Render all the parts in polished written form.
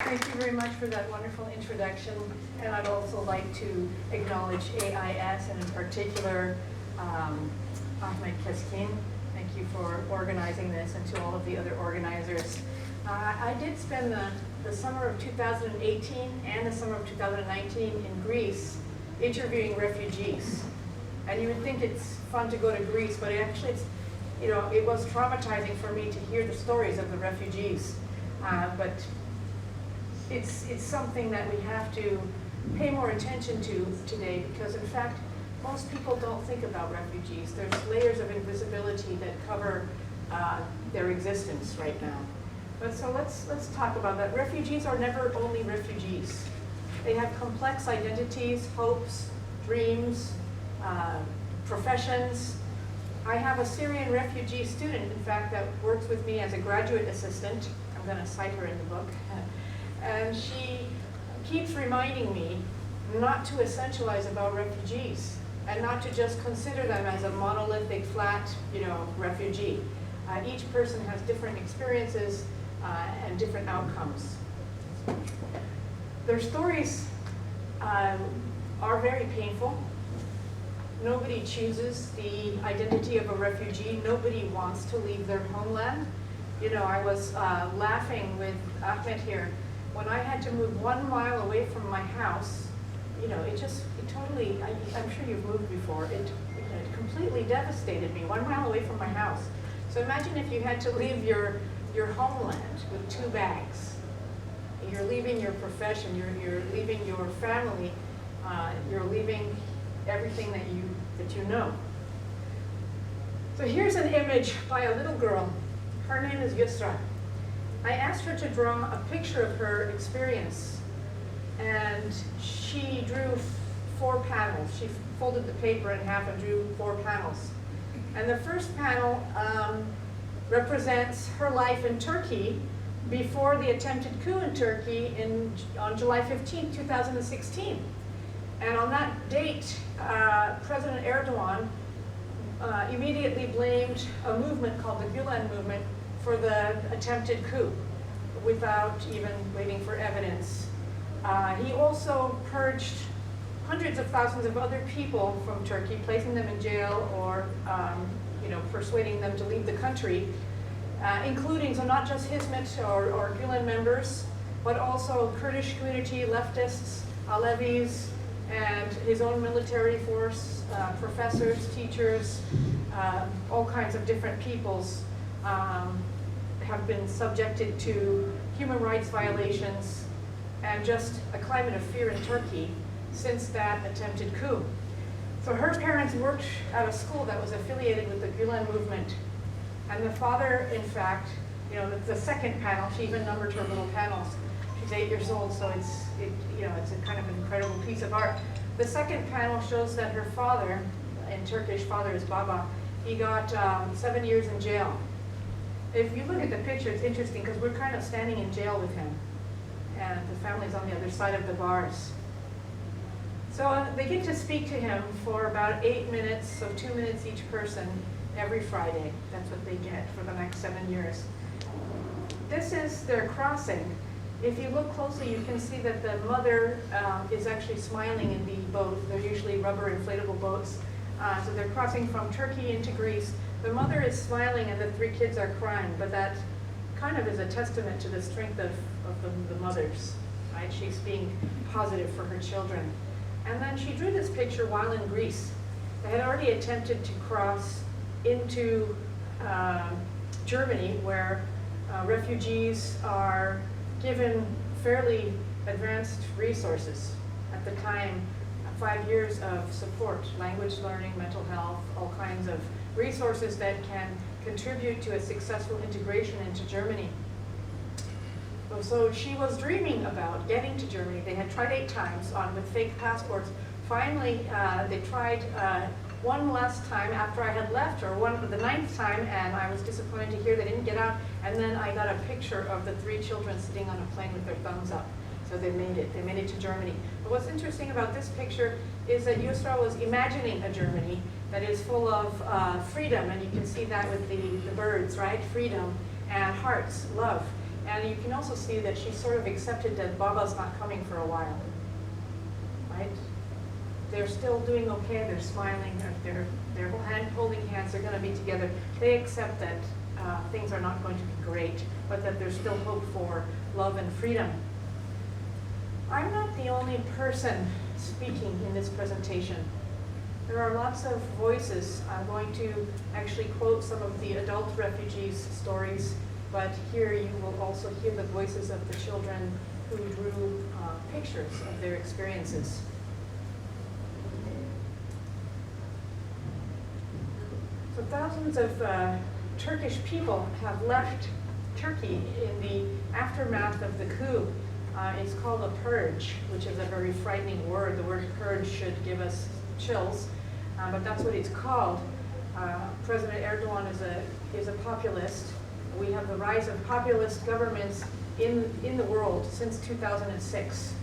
Thank you very much for that wonderful introduction, and I'd also like to acknowledge AIS and in particular Ahmed Keskin. Thank you for organizing this, and to all of the other organizers. I did spend the summer of 2018 and the summer of 2019 in Greece interviewing refugees. And you would think it's fun to go to Greece, but actually it was traumatizing for me to hear the stories of the refugees. But it's something that we have to pay more attention to today, because in fact, most people don't think about refugees. There's layers of invisibility that cover their existence right now. But so let's talk about that. Refugees are never only refugees. They have complex identities, hopes, dreams, professions. I have a Syrian refugee student, in fact, that works with me as a graduate assistant. I'm going to cite her in the book. And she keeps reminding me not to essentialize about refugees and not to just consider them as a monolithic, flat, refugee. Each person has different experiences and different outcomes. Their stories are very painful. Nobody chooses the identity of a refugee. Nobody wants to leave their homeland. I was laughing with Ahmed here. When I had to move 1 mile away from my house, it totally, I'm sure you've moved before, it completely devastated me, 1 mile away from my house. So imagine if you had to leave your homeland with 2 bags. You're leaving your profession, you're leaving your family, you're leaving everything that you know. So here's an image by a little girl. Her name is Yusra. I asked her to draw a picture of her experience, and she drew 4 panels. She folded the paper in half and drew 4 panels. And the first panel represents her life in Turkey before the attempted coup in Turkey on July 15, 2016. And on that date, President Erdogan immediately blamed a movement called the Gülen movement for the attempted coup without even waiting for evidence. He also purged hundreds of thousands of other people from Turkey, placing them in jail or persuading them to leave the country, including, so not just Hizmet or Gülen members, but also Kurdish community, leftists, Alevis, and his own military force, professors, teachers, all kinds of different peoples have been subjected to human rights violations and just a climate of fear in Turkey since that attempted coup. So her parents worked at a school that was affiliated with the Gülen movement. And the father, in fact, the second panel, she even numbered her little panels. She's 8 years old, so it's a kind of an incredible piece of art. The second panel shows that her father, in Turkish, father is Baba, he got 7 years in jail. If you look at the picture, it's interesting because we're kind of standing in jail with him, and the family's on the other side of the bars. So they get to speak to him for about 8 minutes, so 2 minutes each person, every Friday. That's what they get for the next 7 years. This is their crossing. If you look closely, you can see that the mother is actually smiling in the boat. They're usually rubber inflatable boats. So they're crossing from Turkey into Greece. The mother is smiling and the 3 kids are crying, but that kind of is a testament to the strength of the mothers, right? She's being positive for her children. And then she drew this picture while in Greece. They had already attempted to cross into Germany, where refugees are given fairly advanced resources. At the time, 5 years of support, language learning, mental health, all kinds of resources that can contribute to a successful integration into Germany. So she was dreaming about getting to Germany. They had tried 8 times with fake passports. Finally, they tried one last time after I had left, or the 9th time, and I was disappointed to hear they didn't get out. And then I got a picture of the 3 children sitting on a plane with their thumbs up. So they made it. They made it to Germany. But what's interesting about this picture is that Yusra was imagining a Germany that is full of freedom, and you can see that with the birds, right? Freedom and hearts, love. And you can also see that she sort of accepted that Baba's not coming for a while, right? They're still doing okay, they're smiling, they're holding hands, they're gonna be together. They accept that things are not going to be great, but that there's still hope for love and freedom. I'm not the only person speaking in this presentation. There are lots of voices. I'm going to actually quote some of the adult refugees' stories, but here you will also hear the voices of the children who drew pictures of their experiences. So thousands of Turkish people have left Turkey in the aftermath of the coup. It's called a purge, which is a very frightening word. The word purge should give us chills, but that's what it's called. President Erdogan is a populist. We have the rise of populist governments in the world since 2006.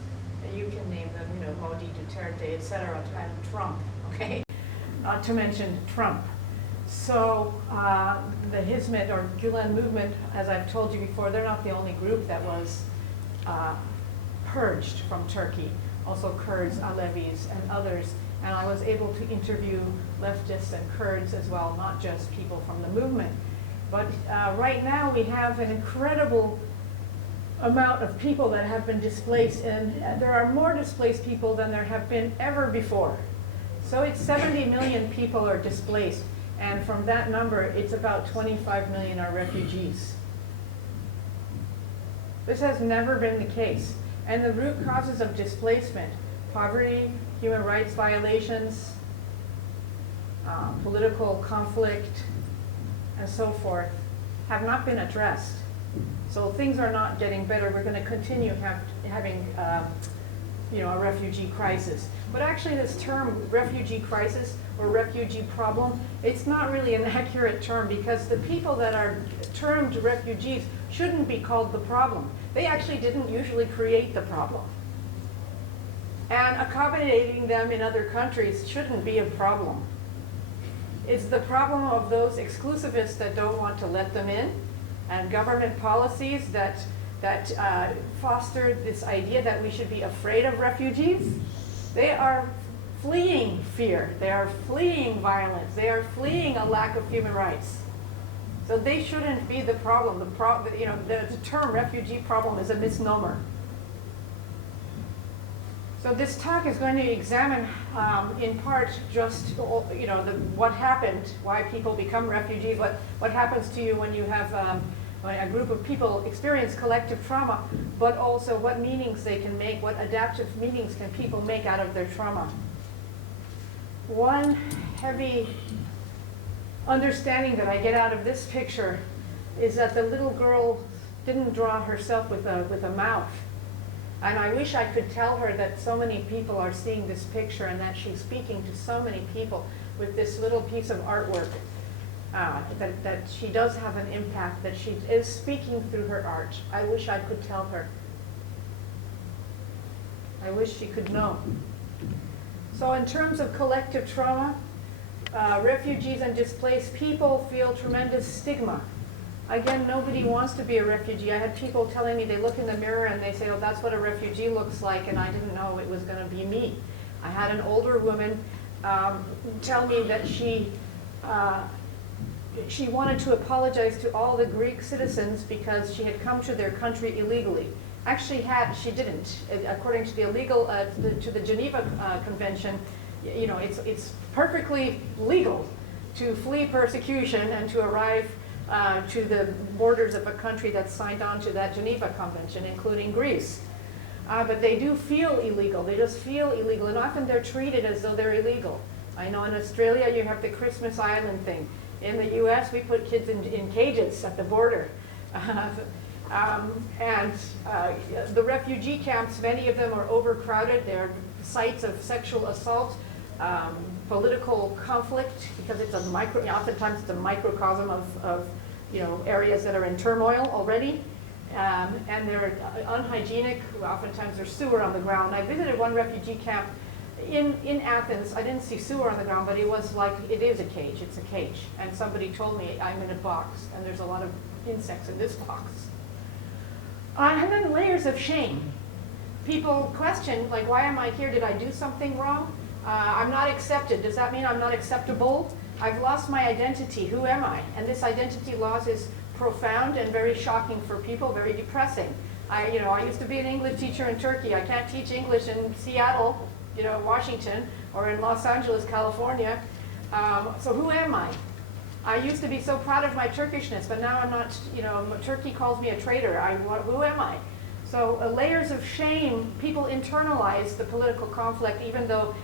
And you can name them, you know, Modi, Duterte, etc., and Trump, okay? Not to mention Trump. So the Hizmet or Gulen movement, as I've told you before, they're not the only group that was purged from Turkey. Also Kurds, Alevis, and others. And I was able to interview leftists and Kurds as well, not just people from the movement. But right now we have an incredible amount of people that have been displaced, and there are more displaced people than there have been ever before. So it's 70 million people are displaced, and from that number, it's about 25 million are refugees. This has never been the case. And the root causes of displacement, poverty, human rights violations, political conflict, and so forth, have not been addressed. So things are not getting better. We're going to continue having you know, a refugee crisis. But actually this term, refugee crisis or refugee problem, it's not really an accurate term, because the people that are termed refugees shouldn't be called the problem. They actually didn't usually create the problem. And accommodating them in other countries shouldn't be a problem. It's the problem of those exclusivists that don't want to let them in, and government policies that foster this idea that we should be afraid of refugees. They are fleeing fear. They are fleeing violence. They are fleeing a lack of human rights. So they shouldn't be the problem. The term refugee problem is a misnomer. So this talk is going to examine, in part, just what happened, why people become refugees, what happens to you when you have when a group of people experience collective trauma, but also what meanings they can make, what adaptive meanings can people make out of their trauma. One heavy understanding that I get out of this picture is that the little girl didn't draw herself with a mouth. And I wish I could tell her that so many people are seeing this picture and that she's speaking to so many people with this little piece of artwork, that she does have an impact, that she is speaking through her art. I wish I could tell her. I wish she could know. So in terms of collective trauma, refugees and displaced people feel tremendous stigma. Again, nobody wants to be a refugee. I had people telling me they look in the mirror and they say, oh, that's what a refugee looks like, and I didn't know it was going to be me. I had an older woman tell me that she wanted to apologize to all the Greek citizens because she had come to their country illegally. Actually, she didn't. According to the to the Geneva Convention, you know, it's perfectly legal to flee persecution and to arrive to the borders of a country that's signed on to that Geneva Convention, including Greece. But they do feel illegal. They just feel illegal, and often they're treated as though they're illegal. I know in Australia you have the Christmas Island thing. In the US, we put kids in cages at the border. The refugee camps, many of them are overcrowded. They're sites of sexual assault, political conflict, because it's oftentimes it's a microcosm of areas that are in turmoil already. And they're unhygienic. Oftentimes there's sewer on the ground. I visited one refugee camp in Athens. I didn't see sewer on the ground, but it was like, it is a cage. It's a cage. And somebody told me, I'm in a box, and there's a lot of insects in this box. And then layers of shame. People question, like, why am I here? Did I do something wrong? I'm not accepted. Does that mean I'm not acceptable? I've lost my identity. Who am I? And this identity loss is profound and very shocking for people, very depressing. I used to be an English teacher in Turkey. I can't teach English in Seattle, Washington, or in Los Angeles, California. So who am I? I used to be so proud of my Turkishness, but now I'm not, Turkey calls me a traitor. Who am I? So layers of shame, people internalize the political conflict, even though,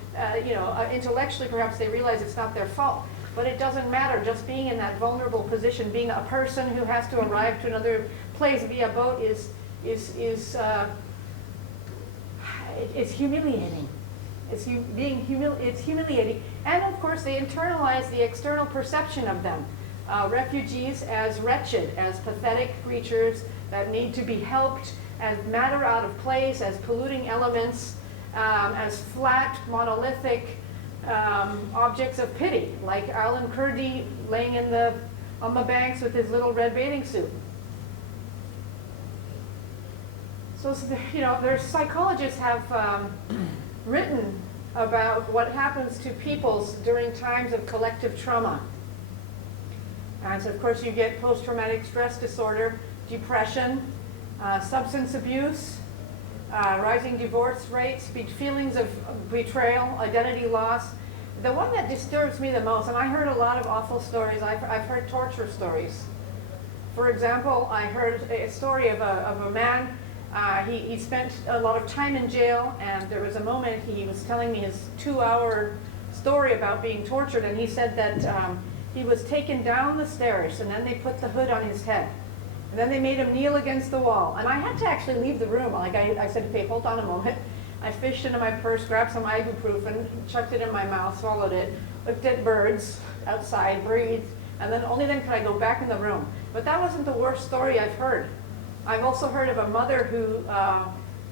intellectually perhaps they realize it's not their fault. But it doesn't matter, just being in that vulnerable position, being a person who has to arrive to another place via boat is humiliating. It's humiliating. And of course they internalize the external perception of them. Refugees as wretched, as pathetic creatures that need to be helped, as matter out of place, as polluting elements, as flat, monolithic objects of pity, like Alan Kurdi laying on the banks with his little red bathing suit. So there's psychologists have written about what happens to peoples during times of collective trauma. And so of course you get post-traumatic stress disorder, depression, substance abuse, rising divorce rates, feelings of betrayal, identity loss. The one that disturbs me the most, and I heard a lot of awful stories, I've heard torture stories. For example, I heard a story of a man, he spent a lot of time in jail, and there was a moment he was telling me his 2-hour story about being tortured, and he said that he was taken down the stairs, and then they put the hood on his head. And then they made him kneel against the wall. And I had to actually leave the room. Like I said, okay, hold on a moment. I fished into my purse, grabbed some ibuprofen, chucked it in my mouth, swallowed it, looked at birds outside, breathed, and then only then could I go back in the room. But that wasn't the worst story I've heard. I've also heard of a mother who,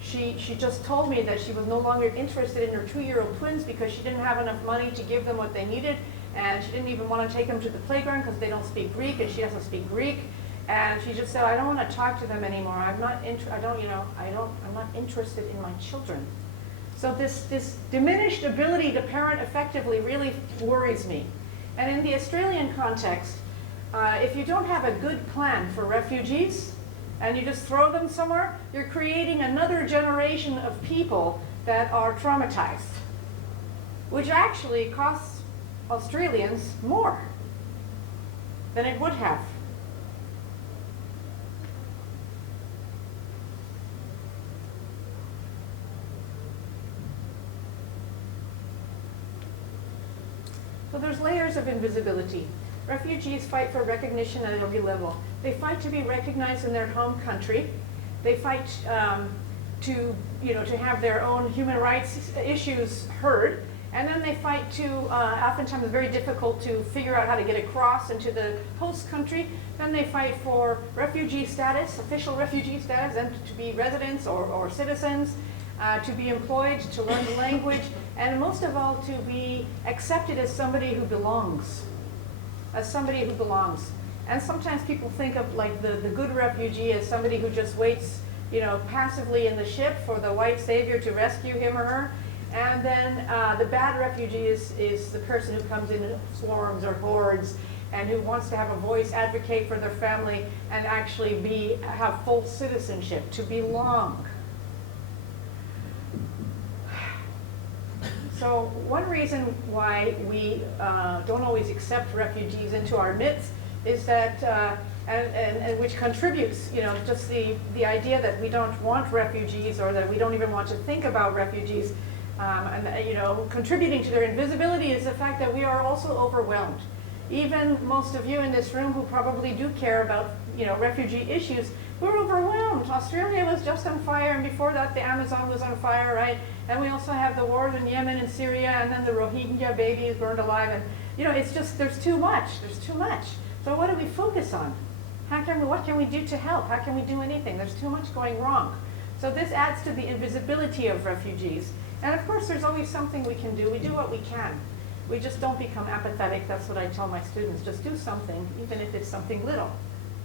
she just told me that she was no longer interested in her 2-year-old twins because she didn't have enough money to give them what they needed, and she didn't even want to take them to the playground because they don't speak Greek, and she doesn't speak Greek. And she just said, I don't want to talk to them anymore. I'm not interested in my children. So this diminished ability to parent effectively really worries me. And in the Australian context, if you don't have a good plan for refugees and you just throw them somewhere, you're creating another generation of people that are traumatized, which actually costs Australians more than it would have. So there's layers of invisibility. Refugees fight for recognition at every level. They fight to be recognized in their home country. They fight to have their own human rights issues heard. And then they fight to, oftentimes it's very difficult to figure out how to get across into the host country. Then they fight for refugee status, official refugee status, and to be residents or citizens. To be employed, to learn the language, and most of all, to be accepted as somebody who belongs. And sometimes people think of like the good refugee as somebody who just waits, passively in the ship for the white savior to rescue him or her. And then the bad refugee is the person who comes in swarms or hordes and who wants to have a voice, advocate for their family, and actually have full citizenship, to belong. So one reason why we don't always accept refugees into our midst is that, and which contributes, just the idea that we don't want refugees or that we don't even want to think about refugees, contributing to their invisibility is the fact that we are also overwhelmed. Even most of you in this room who probably do care about, refugee issues, we're overwhelmed. Australia was just on fire, and before that the Amazon was on fire, right? And we also have the wars in Yemen and Syria, and then the Rohingya babies burned alive, and it's just, there's too much. So what do we focus on? What can we do to help? How can we do anything? There's too much going wrong. So this adds to the invisibility of refugees. And of course there's always something we can do. We do what we can. We just don't become apathetic. That's what I tell my students. Just do something, even if it's something little.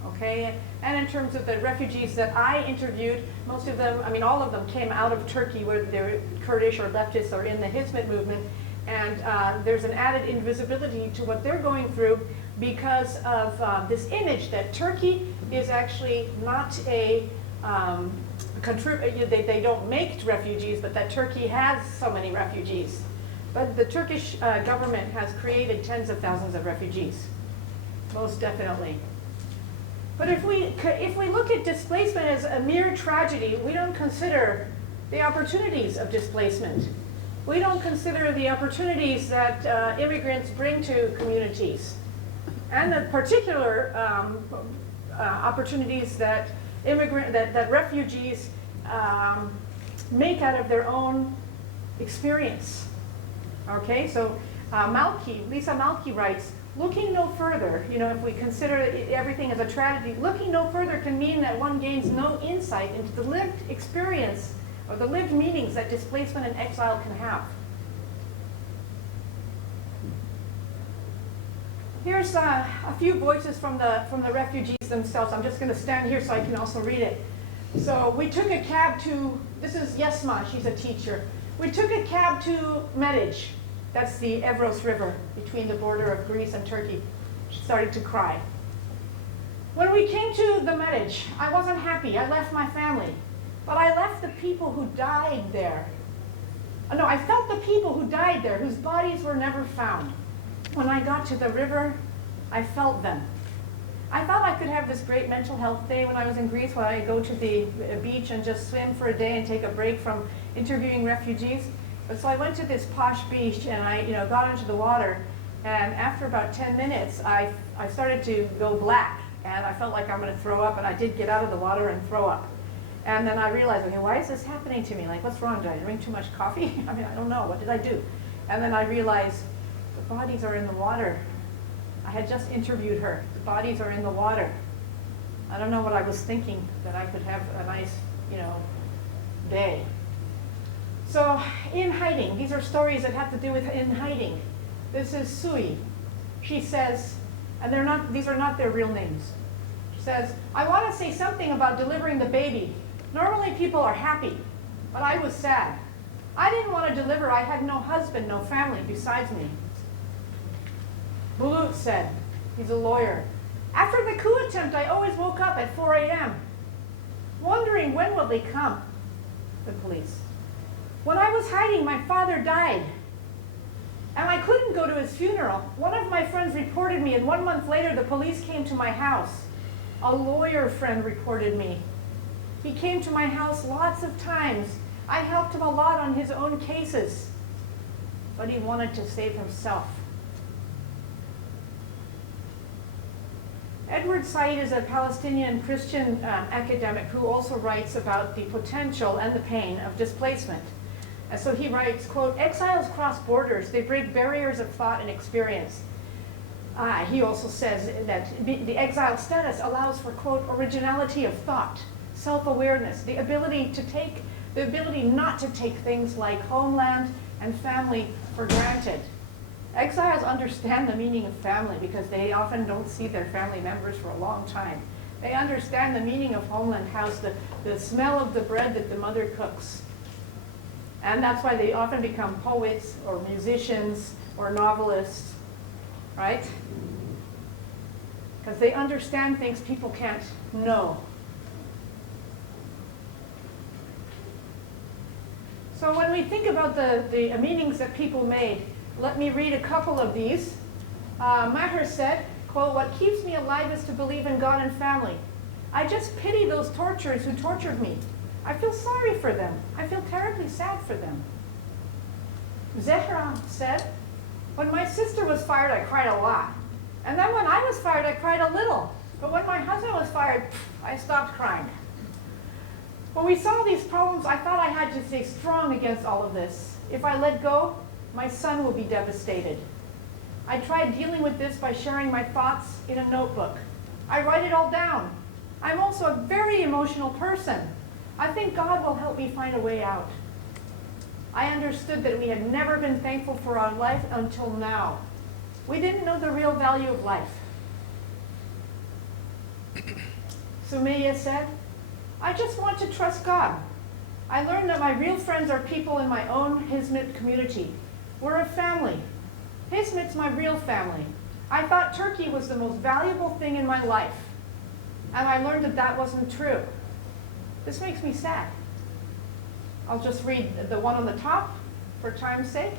okay? And in terms of the refugees that I interviewed, most of them, I mean all of them came out of Turkey where they're Kurdish or leftists or in the Hizmet movement, and there's an added invisibility to what they're going through because of this image that Turkey is actually not a they don't make refugees, but that Turkey has so many refugees. But the Turkish government has created tens of thousands of refugees, most definitely. But if we look at displacement as a mere tragedy, we don't consider the opportunities of displacement. We don't consider the opportunities that immigrants bring to communities, and the particular opportunities that refugees make out of their own experience. Okay, so Lisa Malki writes, looking no further, you know, if we consider everything as a tragedy, looking no further can mean that one gains no insight into the lived experience or the lived meanings that displacement and exile can have. Here's a few voices from the refugees themselves. I'm just going to stand here so I can also read it. So we took a cab to, this is Yesma, she's a teacher. We took a cab to Medici. That's the Evros River between the border of Greece and Turkey. She started to cry. When we came to the Medici, I wasn't happy. I left my family. But I left the people who died there. No, I felt the people who died there, whose bodies were never found. When I got to the river, I felt them. I thought I could have this great mental health day when I was in Greece, when I go to the beach and just swim for a day and take a break from interviewing refugees. But so I went to this posh beach and I got into the water, and after about 10 minutes, I started to go black, and I felt like I'm going to throw up, and I did get out of the water and throw up. And then I realized, okay, why is this happening to me? Like, what's wrong? Did I drink too much coffee? I mean, I don't know. What did I do? And then I realized the bodies are in the water. I had just interviewed her. The bodies are in the water. I don't know what I was thinking, that I could have a nice, day. So, in hiding, these are stories that have to do with in hiding. This is Sui. She says, and these are not their real names. She says, I want to say something about delivering the baby. Normally people are happy, but I was sad. I didn't want to deliver. I had no husband, no family besides me. Bulut said, he's a lawyer. After the coup attempt, I always woke up at 4 a.m., wondering when will they come, the police. When I was hiding, my father died, and I couldn't go to his funeral. One of my friends reported me, and 1 month later, the police came to my house. A lawyer friend reported me. He came to my house lots of times. I helped him a lot on his own cases, but he wanted to save himself. Edward Said is a Palestinian Christian academic who also writes about the potential and the pain of displacement. And so he writes, quote, exiles cross borders. They break barriers of thought and experience. He also says that the exile status allows for, quote, originality of thought, self-awareness, the ability not to take things like homeland and family for granted. Exiles understand the meaning of family because they often don't see their family members for a long time. They understand the meaning of homeland house, the smell of the bread that the mother cooks. And that's why they often become poets or musicians or novelists, right? Because they understand things people can't know. So when we think about the meanings that people made, let me read a couple of these. Maher said, quote, what keeps me alive is to believe in God and family. I just pity those torturers who tortured me. I feel sorry for them. I feel terribly sad for them. Zehra said, when my sister was fired, I cried a lot. And then when I was fired, I cried a little. But when my husband was fired, I stopped crying. When we saw these problems, I thought I had to stay strong against all of this. If I let go, my son will be devastated. I tried dealing with this by sharing my thoughts in a notebook. I write it all down. I'm also a very emotional person. I think God will help me find a way out. I understood that we had never been thankful for our life until now. We didn't know the real value of life. Sumaya said, I just want to trust God. I learned that my real friends are people in my own Hizmet community. We're a family. Hizmet's my real family. I thought Turkey was the most valuable thing in my life, and I learned that that wasn't true. This makes me sad. I'll just read the one on the top for time's sake.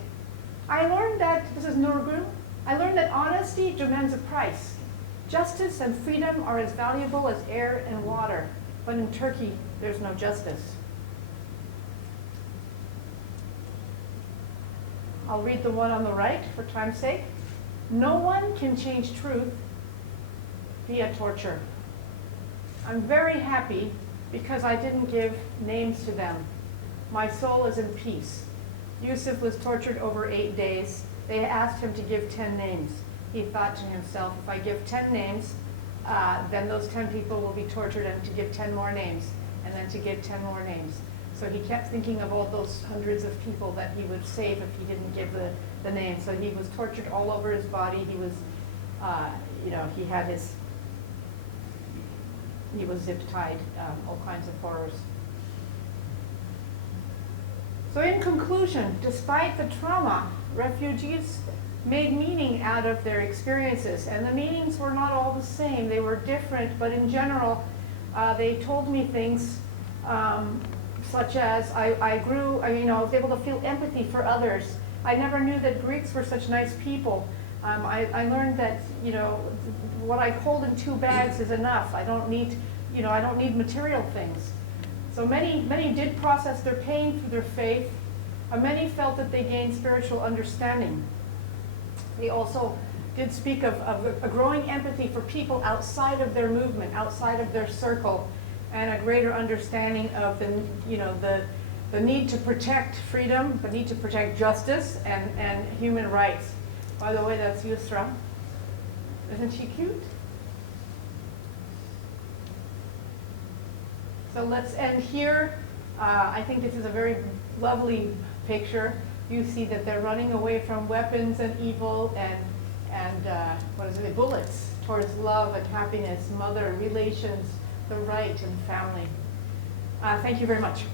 I learned that, this is Nurgül, I learned that honesty demands a price. Justice and freedom are as valuable as air and water, but in Turkey, there's no justice. I'll read the one on the right for time's sake. No one can change truth via torture. I'm very happy because I didn't give names to them. My soul is in peace. Yusuf was tortured over 8 days. They asked him to give 10 names. He thought to himself, if I give 10 names, then those 10 people will be tortured, and to give 10 more names, and then to give 10 more names. So he kept thinking of all those hundreds of people that he would save if he didn't give the name. So he was tortured all over his body. He was, he was zip-tied, all kinds of horrors. So in conclusion, despite the trauma, refugees made meaning out of their experiences. And the meanings were not all the same. They were different, but in general, they told me things such as I was able to feel empathy for others. I never knew that Greeks were such nice people. I learned that, what I hold in 2 bags is enough. I don't need material things. So many did process their pain through their faith. Many felt that they gained spiritual understanding. They also did speak of a growing empathy for people outside of their movement, outside of their circle, and a greater understanding of the need to protect freedom, the need to protect justice and human rights. By the way, that's Yusra. Isn't she cute? So let's end here. I think this is a very lovely picture. You see that they're running away from weapons and evil and bullets towards love and happiness, mother, relations, the right, and family. Thank you very much.